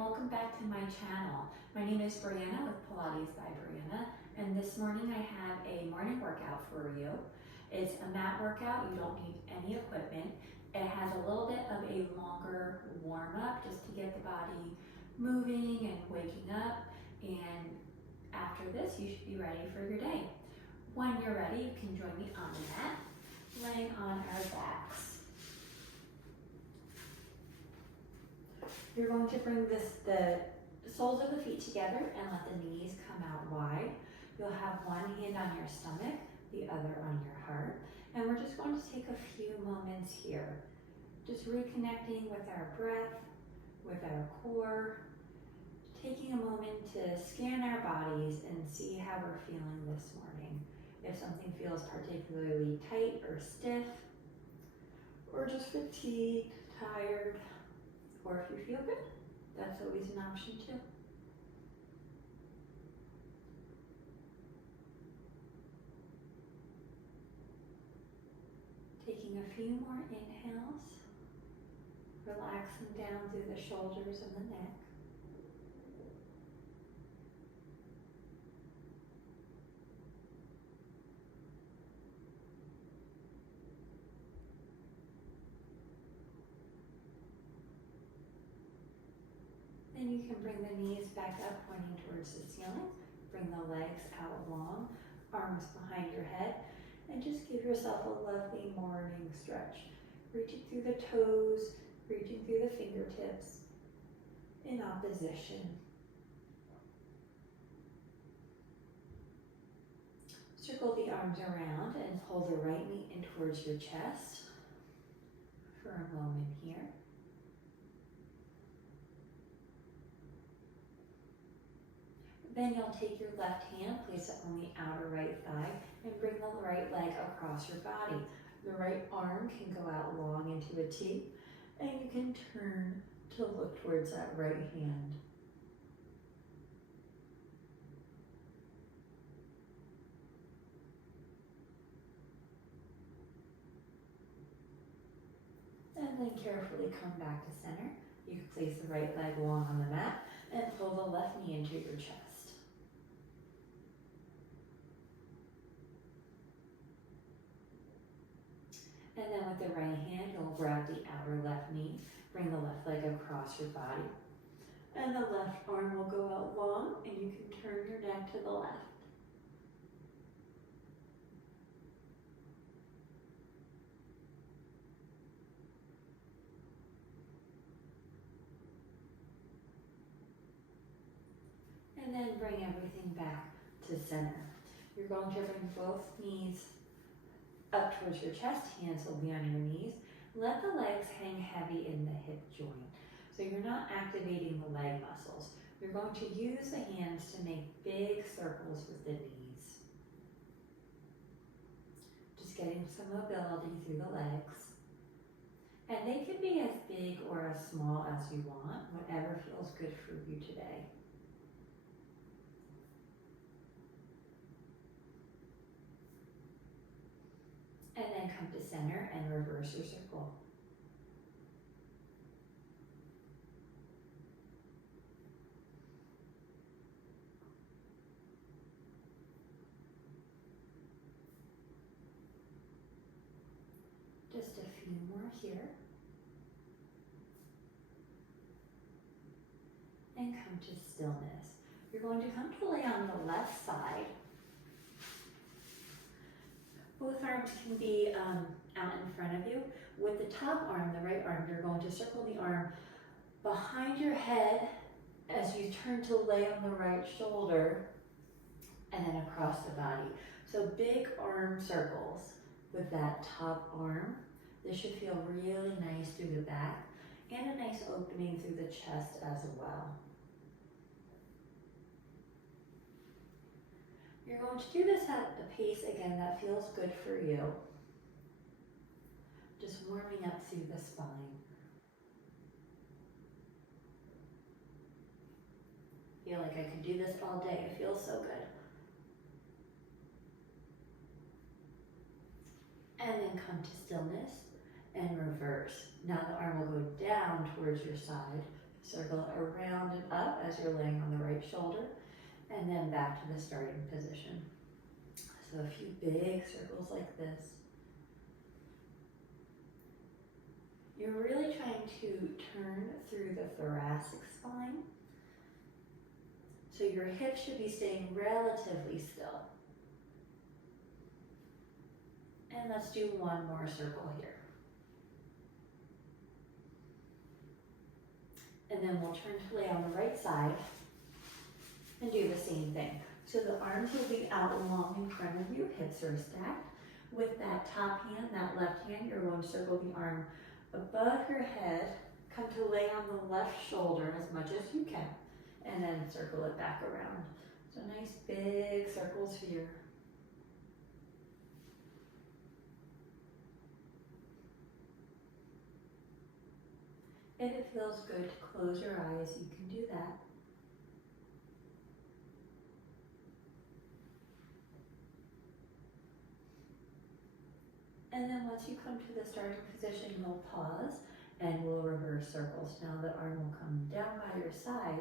welcome back to my channel. My name is Brianna with Pilates by Brianna, and this morning I have a morning workout for you. It's a mat workout. You don't need any equipment. It has a little bit of a longer warm-up just to get the body moving and waking up, and after this you should be ready for your day. When you're ready, you can join me on the mat, laying on our backs. You're going to bring the soles of the feet together and let the knees come out wide. You'll have one hand on your stomach, the other on your heart. And we're just going to take a few moments here, just reconnecting with our breath, with our core, taking a moment to scan our bodies and see how we're feeling this morning. If something feels particularly tight or stiff, or just fatigued, tired, or if you feel good, that's always an option too. Taking a few more inhales, relaxing down through the shoulders and the neck. Then you can bring the knees back up, pointing towards the ceiling. Bring the legs out long, arms behind your head, and just give yourself a lovely morning stretch. Reaching through the toes, reaching through the fingertips in opposition. Circle the arms around and pull the right knee in towards your chest for a moment here. Then you'll take your left hand, place it on the outer right thigh, and bring the right leg across your body. The right arm can go out long into a T, and you can turn to look towards that right hand. And then carefully come back to center. You can place the right leg long on the mat and pull the left knee into your chest. And then with the right hand, you'll grab the outer left knee, bring the left leg across your body, and the left arm will go out long, and you can turn your neck to the left. And then bring everything back to center. You're going to bring both knees up towards your chest, hands will be on your knees. Let the legs hang heavy in the hip joint. So you're not activating the leg muscles. You're going to use the hands to make big circles with the knees. Just getting some mobility through the legs. And they can be as big or as small as you want, whatever feels good for you today. And then come to center and reverse your circle. Just a few more here. And come to stillness. You're going to come to lay on the left side. Both arms can be out in front of you. With the top arm, the right arm, you're going to circle the arm behind your head as you turn to lay on the right shoulder and then across the body. So big arm circles with that top arm. This should feel really nice through the back and a nice opening through the chest as well. You're going to do this at a pace, again, that feels good for you. Just warming up through the spine. Feel like I could do this all day. It feels so good. And then come to stillness and reverse. Now the arm will go down towards your side. Circle it around and up as you're laying on the right shoulder, and then back to the starting position. So a few big circles like this. You're really trying to turn through the thoracic spine. So your hips should be staying relatively still. And let's do one more circle here. And then we'll turn to lay on the right side and do the same thing. So the arms will be out long in front of you, hips are stacked. With that top hand, that left hand, you're going to circle the arm above your head, come to lay on the left shoulder as much as you can, and then circle it back around. So nice big circles here. If it feels good to close your eyes, you can do that. And then once you come to the starting position, you'll pause and we'll reverse circles. Now the arm will come down by your side,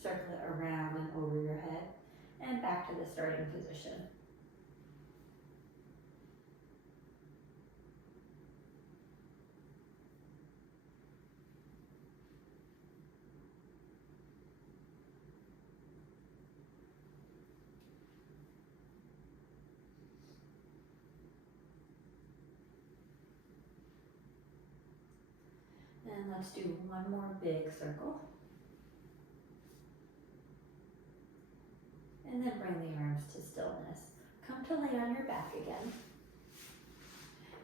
circle it around and over your head, and back to the starting position. And let's do one more big circle. And then bring the arms to stillness. Come to lay on your back again.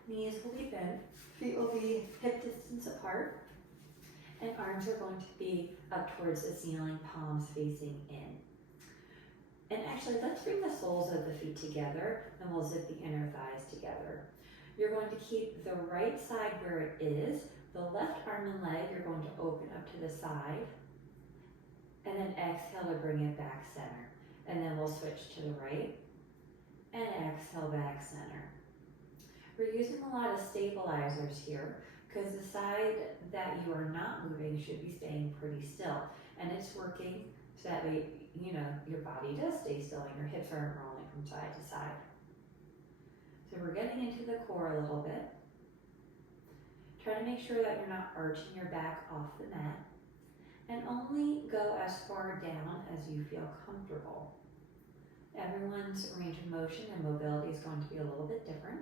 Knees will be bent, feet will be hip distance apart, and arms are going to be up towards the ceiling, palms facing in. And actually, let's bring the soles of the feet together and we'll zip the inner thighs together. You're going to keep the right side where it is. The left arm and leg, you're going to open up to the side, and then exhale to bring it back center. And then we'll switch to the right, and exhale back center. We're using a lot of stabilizers here, because the side that you are not moving should be staying pretty still. And it's working so that way, you know, your body does stay still and your hips aren't rolling from side to side. So we're getting into the core a little bit. Try to make sure that you're not arching your back off the mat, and only go as far down as you feel comfortable. Everyone's range of motion and mobility is going to be a little bit different.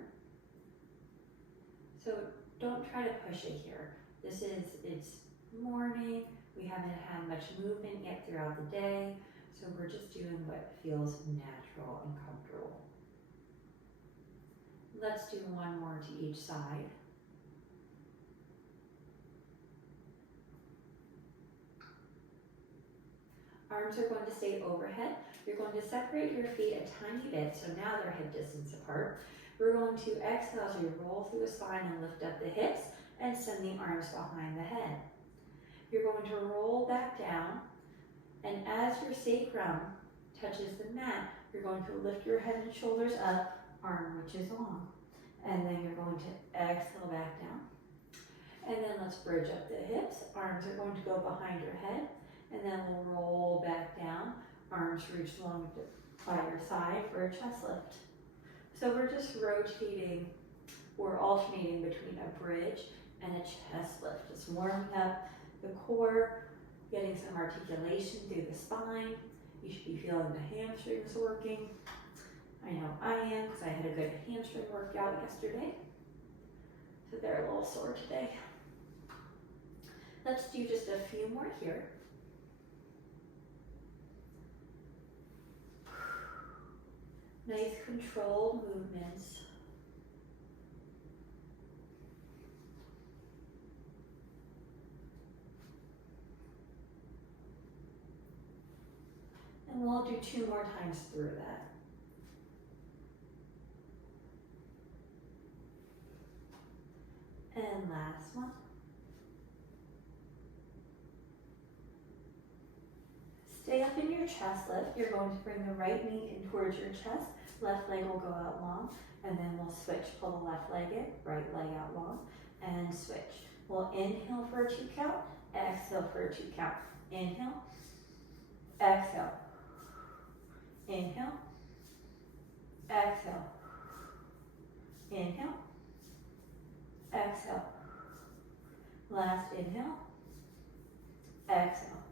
So don't try to push it here. It's morning, we haven't had much movement yet throughout the day, so we're just doing what feels natural and comfortable. Let's do one more to each side. Arms are going to stay overhead. You're going to separate your feet a tiny bit, so now they're hip distance apart. We're going to exhale as you roll through the spine and lift up the hips and send the arms behind the head. You're going to roll back down, and as your sacrum touches the mat, you're going to lift your head and shoulders up, arm reaches long. And then you're going to exhale back down. And then let's bridge up the hips. Arms are going to go behind your head. And then we'll roll back down, arms reach long by your side for a chest lift. So we're just rotating, or alternating between a bridge and a chest lift. Just warming up the core, getting some articulation through the spine. You should be feeling the hamstrings working. I know I am, because I had a good hamstring workout yesterday. So they're a little sore today. Let's do just a few more here. Nice controlled movements. And we'll do 2 more times through that. And last one. Stay up in your chest lift. You're going to bring the right knee in towards your chest. Left leg will go out long, and then we'll switch. Pull the left leg in, right leg out long, and switch. We'll inhale for a 2 count, exhale for a 2 count. Inhale, exhale, inhale, exhale, inhale, exhale. Last inhale, exhale.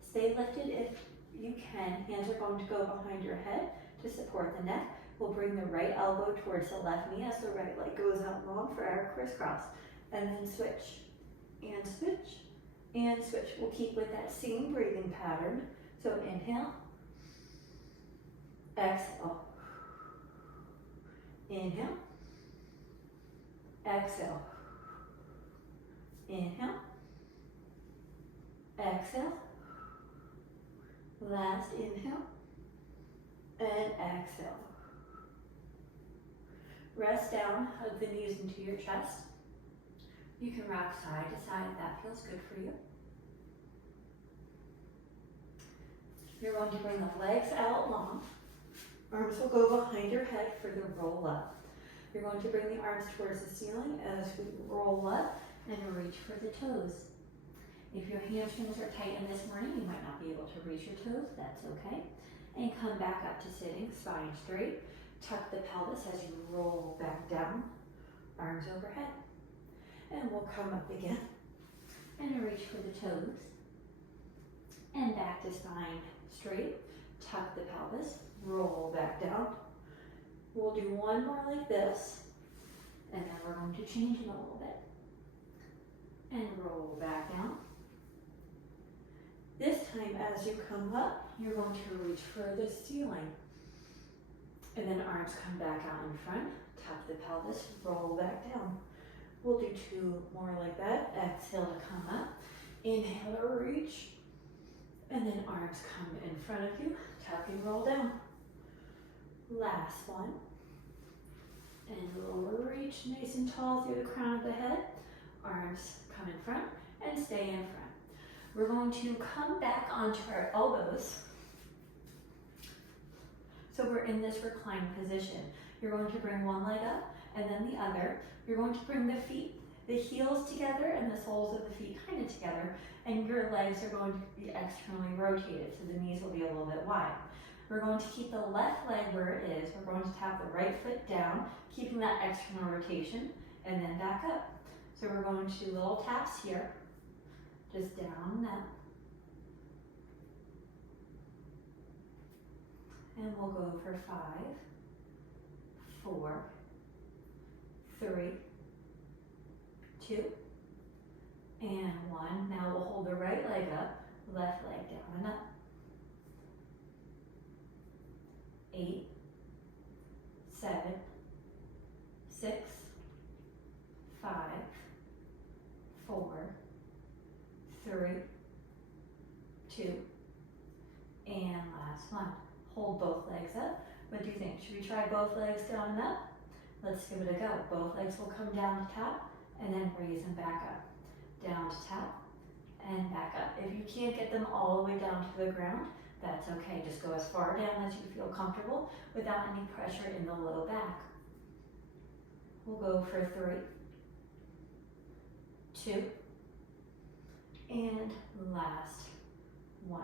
Stay lifted if you can. Hands are going to go behind your head to support the neck. We'll bring the right elbow towards the left knee as the right leg goes out long for our crisscross. And then switch, and switch, and switch. We'll keep with that same breathing pattern. So inhale, exhale, inhale, exhale, inhale, exhale, last inhale, and exhale. Rest down, hug the knees into your chest. You can rock side to side if that feels good for you. You're going to bring the legs out long. Arms will go behind your head for the roll up. You're going to bring the arms towards the ceiling as we roll up and reach for the toes. If your hamstrings are tightened this morning, you might not be able to reach your toes. That's okay. And come back up to sitting, spine straight. Tuck the pelvis as you roll back down, arms overhead. And we'll come up again and reach for the toes. And back to spine straight. Tuck the pelvis, roll back down. We'll do one more like this, and then we're going to change it a little bit. And roll back down. This time as you come up, you're going to reach for the ceiling. And then arms come back out in front, tuck the pelvis, roll back down. We'll do 2 more like that. Exhale to come up. Inhale to reach. And then arms come in front of you, tuck and roll down. Last one. And we'll reach nice and tall through the crown of the head. Arms come in front and stay in front. We're going to come back onto our elbows. So we're in this reclined position. You're going to bring one leg up and then the other. You're going to bring the feet, the heels together and the soles of the feet kind of together, and your legs are going to be externally rotated, so the knees will be a little bit wide. We're going to keep the left leg where it is. We're going to tap the right foot down, keeping that external rotation, and then back up. So we're going to do little taps here, just down and up. And we'll go for 5, 4, 3, 2, and 1. Now we'll hold the right leg up, left leg down and up. 8, 7, 6, 5, 4, 3, 2, and last one. Hold both legs up. What do you think? Should we try both legs down and up? Let's give it a go. Both legs will come down to tap and then raise them back up. Down to tap and back up. If you can't get them all the way down to the ground, that's okay. Just go as far down as you feel comfortable without any pressure in the low back. We'll go for 3, 2, and last 1.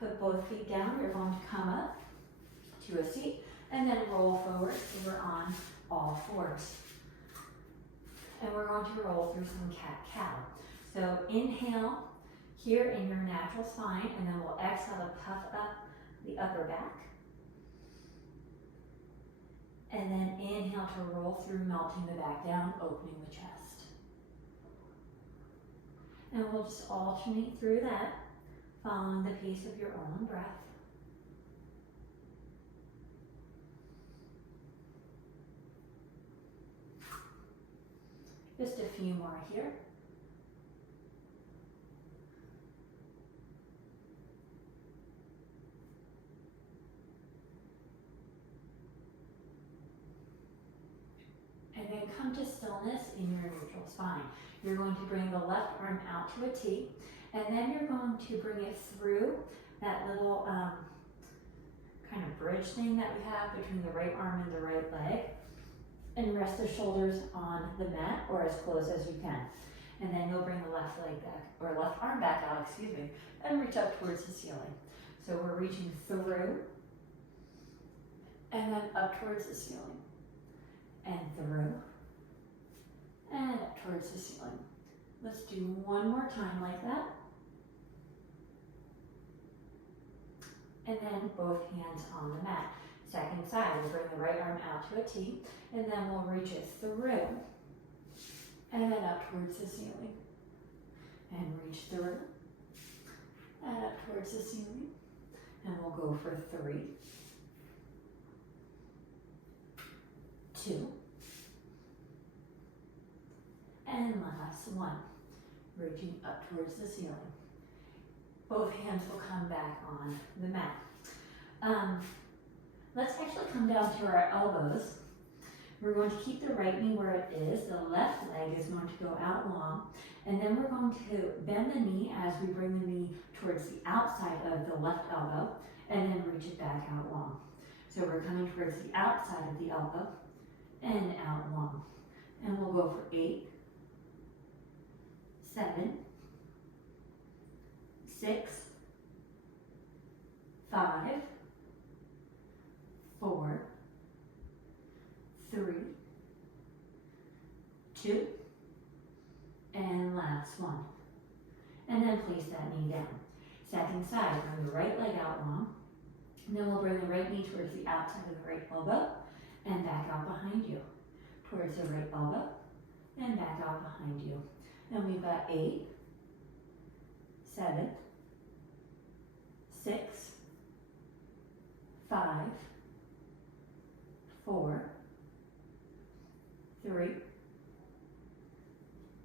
Put both feet down. You're going to come up to a seat and then roll forward so we're on all fours. And we're going to roll through some cat-cow. So inhale here in your natural spine, and then we'll exhale to puff up the upper back. And then inhale to roll through, melting the back down, opening the chest. And we'll just alternate through that, following the pace of your own breath. Just a few more here. And then come to stillness in your neutral spine. You're going to bring the left arm out to a T, and then you're going to bring it through that little kind of bridge thing that we have between the right arm and the right leg, and rest the shoulders on the mat or as close as you can. And then you'll bring the left leg back, or left arm back out, excuse me, and reach up towards the ceiling. So we're reaching through, and then up towards the ceiling, and through, and up towards the ceiling. Let's do one more time like that. And then both hands on the mat. Second side, we'll bring the right arm out to a T, and then we'll reach it through, and then up towards the ceiling. And reach through, and up towards the ceiling. And we'll go for 3, 2, and last one, reaching up towards the ceiling. Both hands will come back on the mat. Let's actually come down to our elbows. We're going to keep the right knee where it is. The left leg is going to go out long. And then we're going to bend the knee as we bring the knee towards the outside of the left elbow and then reach it back out long. So we're coming towards the outside of the elbow and out long. And we'll go for 8, 7, 6, 5, 4, 3, 2, and last one. And then place that knee down. Second side, bring the right leg out long. And then we'll bring the right knee towards the outside of the right elbow and back out behind you. Towards the right elbow and back out behind you. And we've got 8, 7, 6, 5, 4, 3,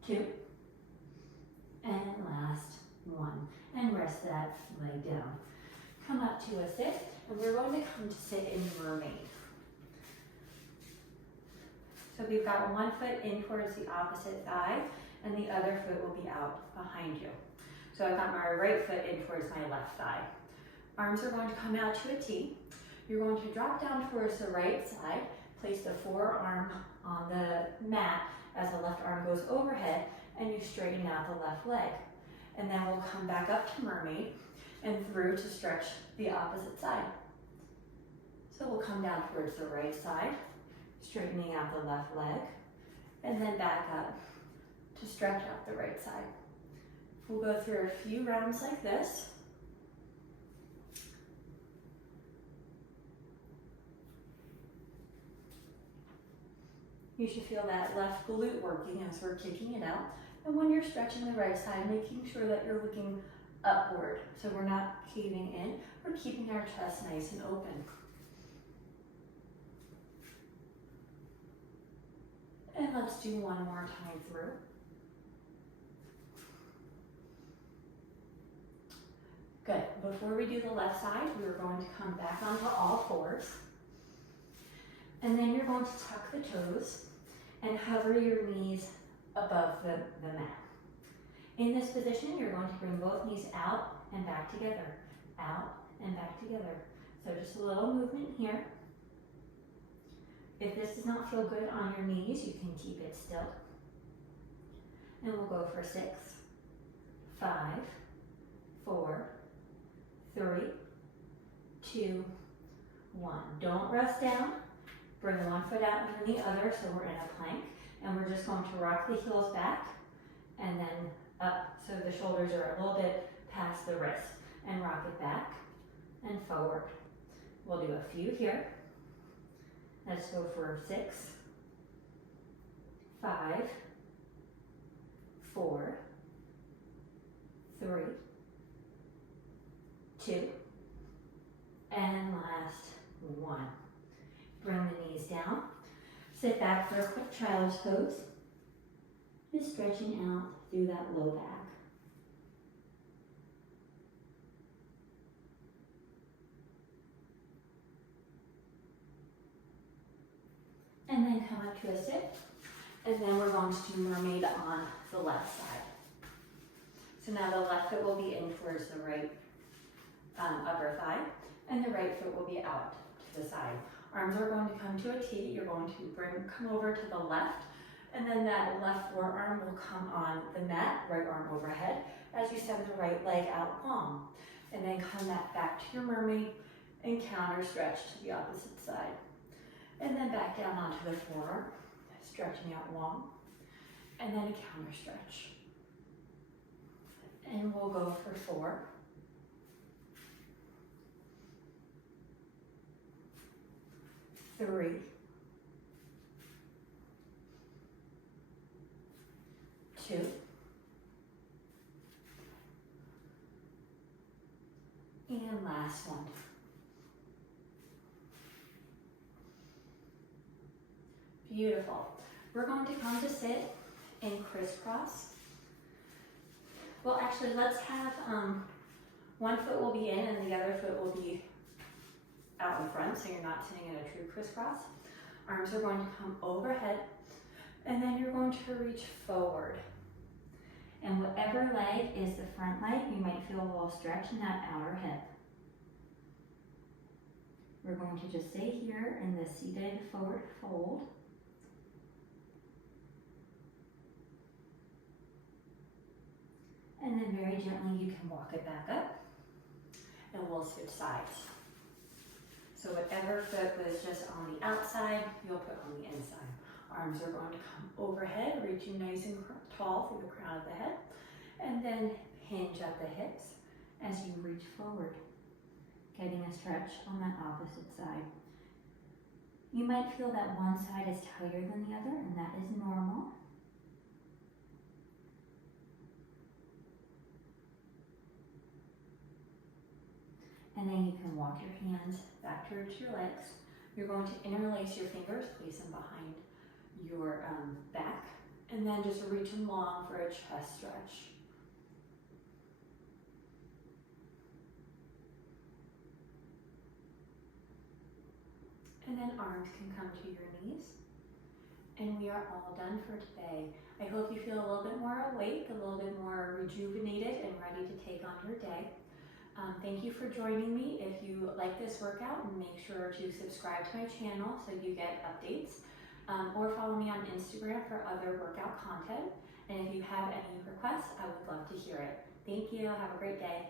2, and last one. And rest that leg down. Come up to a sit, and we're going to come to sit in Mermaid. So we've got one foot in towards the opposite thigh, and the other foot will be out behind you. So I've got my right foot in towards my left thigh. Arms are going to come out to a T. You're going to drop down towards the right side, place the forearm on the mat as the left arm goes overhead, and you straighten out the left leg. And then we'll come back up to Mermaid and through to stretch the opposite side. So we'll come down towards the right side, straightening out the left leg, and then back up to stretch out the right side. We'll go through a few rounds like this. You should feel that left glute working as we're kicking it out. And when you're stretching the right side, making sure that you're looking upward, so we're not caving in, we're keeping our chest nice and open. And let's do one more time through. Good. Before we do the left side, we're going to come back onto all fours. And then you're going to tuck the toes and hover your knees above the mat. In this position, you're going to bring both knees out and back together, out and back together. So just a little movement here. If this does not feel good on your knees, you can keep it still. And we'll go for 6, 5, 4, 3, 2, 1. Don't rest down. Bring one foot out and then the other, so we're in a plank. And we're just going to rock the heels back and then up so the shoulders are a little bit past the wrist. And rock it back and forward. We'll do a few here. Let's go for 6, 5, 4, 3, 2, and last one. Bring the knees down. Sit back for a quick child's pose. Just stretching out through that low back. And then come up to a sit. And then we're going to do Mermaid on the left side. So now the left foot will be in towards the right upper thigh, and the right foot will be out to the side. Arms are going to come to a T. You're going to come over to the left And then that left forearm will come on the mat, right arm overhead, as you send the right leg out long. And then come that back to your mermaid and counter stretch to the opposite side. And then back down onto the forearm, stretching out long. And then a counter stretch. And we'll go for 4. 3. 2. And last one. Beautiful. We're going to come to sit in crisscross. Well, actually, let's have one foot will be in and the other foot will be out in front, so you're not sitting in a true crisscross. Arms are going to come overhead, and then you're going to reach forward. And whatever leg is the front leg, you might feel a little stretch in that outer hip. We're going to just stay here in the seated forward fold. And then very gently you can walk it back up, and we'll switch sides. So whatever foot was just on the outside, you'll put on the inside. Arms are going to come overhead, reaching nice and tall through the crown of the head, and then hinge at the hips as you reach forward, getting a stretch on that opposite side. You might feel that one side is tighter than the other, and that is normal. And then you can walk your hands back towards your legs. You're going to interlace your fingers, place them behind your back, and then just reach them long for a chest stretch. And then arms can come to your knees. And we are all done for today. I hope you feel a little bit more awake, a little bit more rejuvenated and ready to take on your day. Thank you for joining me. If you like this workout, make sure to subscribe to my channel so you get updates, or follow me on Instagram for other workout content. And if you have any requests, I would love to hear it. Thank you. Have a great day.